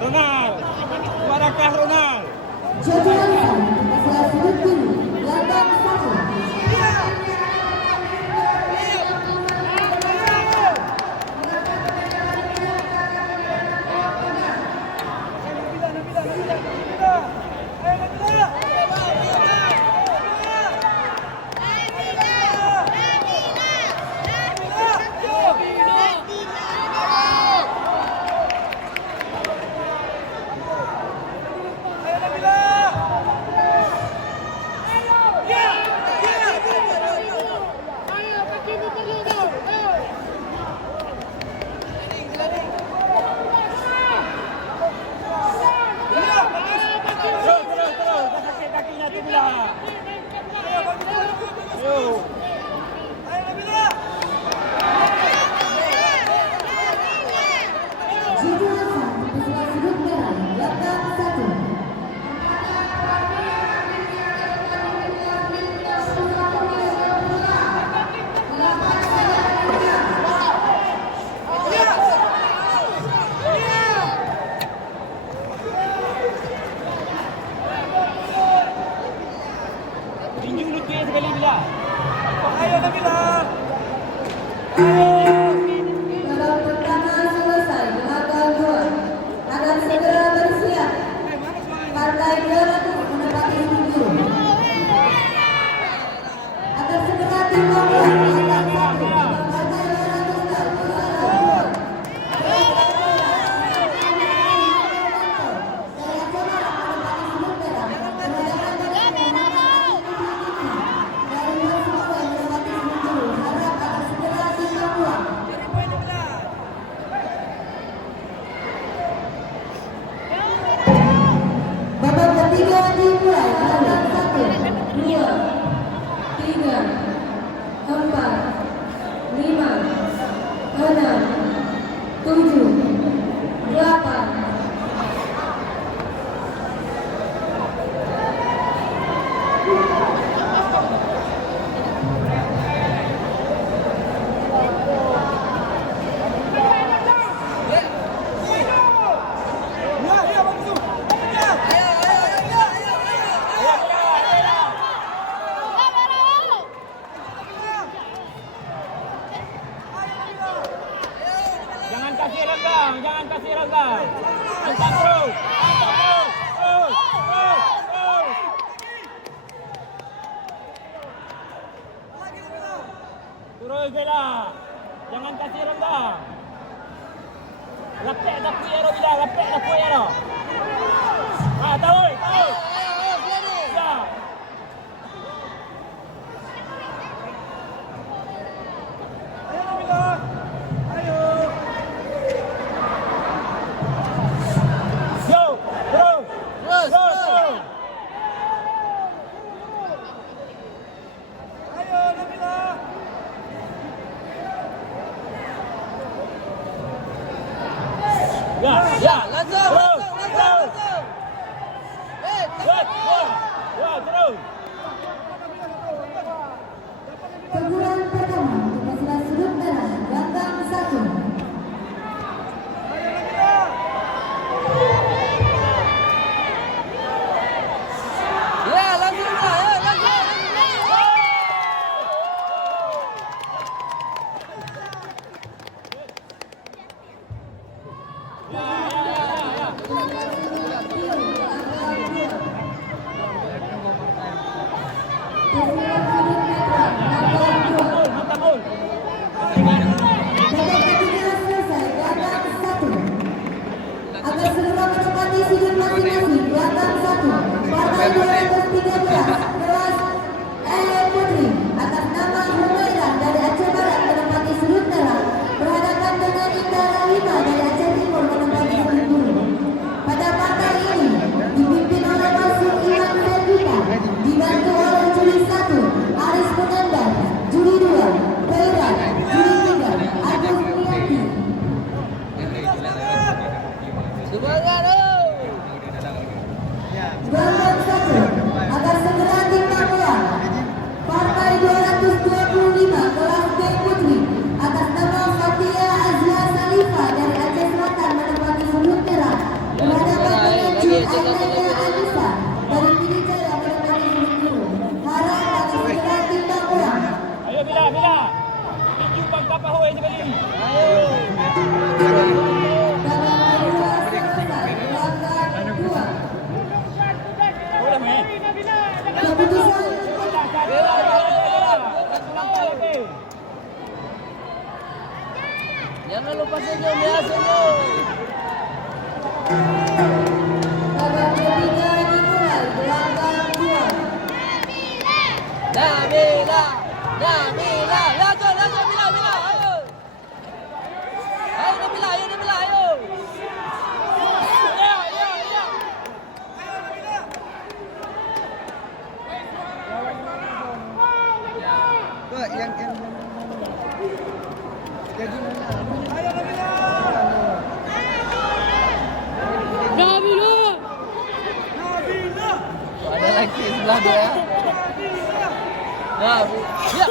Ronald. Warakah Ronald. Jodohan masalah sudut biru Lambang 1. Tinju lututnya sekali bila. Ayo Nabila. Babak pertama selesai, babak 2 akan segera bersiap. Partai 200 menempati sudut biru. Akan segera dimulai babak 1. Partai 200 tahu. Babak ketiga dimulai. Babak 1, 2, 3, 4, 5, 6, 7, 8. Jangan kasih renggang, jangan kasih renggang. Angkat terus, angkat terus. Terus je lah. Jangan kasih renggang. Lepek dah punya ro bila, lepek dah punya ro. Tahu. Ya. Ya, langsung. Terus. Teguran pertama untuk masalah sudut merah Lambang 1. Agar segera menempati sudut masing-masing. Lambang 1, Partai 213 kelas Ellen Putri atas nama Humaira dari Aceh Barat menempati sudut merah berhadapan dengan Indra 5 dari Aceh Timur menempati sudut biru. Pada partai ini dipimpin oleh Masuk Iwan Ferdita, dibantu oleh juri 1 Aris Penandar, juri 2 Peira, juri 3 Agus Priyanti. Lambang 1 agar segera dimulai. Partai 225 kelas B Putri atas nama Fatia Azia Salifah dari Aceh Selatan menempati sudut merah Ainaya Anissa dari Pidijaya menempati sudut biru. Harap akan segera timbang orang. Ayo Bila, Bila. Tuju pagkapahoy sa bali. Dari kedua selesai gerakan 2. Wala mo eh. Keputusan Bila, Bila. Lampau lagi. Jangan lupa senyum ya, senyum. babak ketiga dimulai gerakan 2. Nabila, Nabila. Langsung, Bila, Bila. Ayo. Ayo, Nabila, ayo. Ya, ya, ya. Yang jadi mana? Ada lagi sebelah dia. Ya. Ya.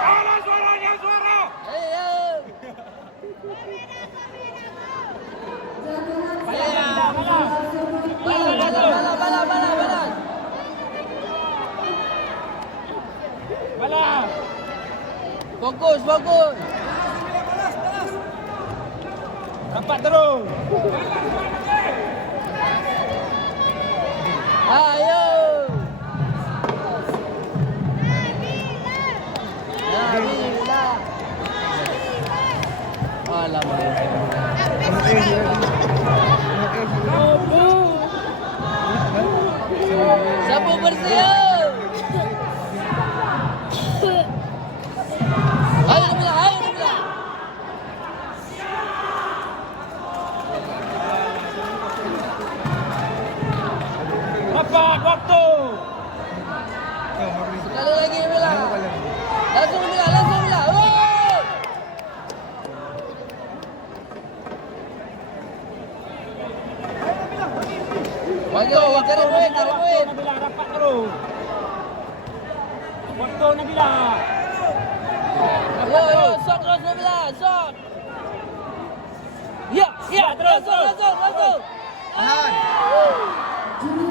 Ala suaranya, suara. Ayo. Bala. Bala. Fokus. Rapat terus. Ayo. Nabila. Alamak. Sapu bersih. Ayo Nabila. Rapat waktu. Sekali lagi Nabila. Langsung Nabila. Oh! Wajib, cari poin. Nabila, rapat terus. Waktu Nabila. Yo, shot terus Nabila, shot. Ya, terus. langsung. Tahan. Juru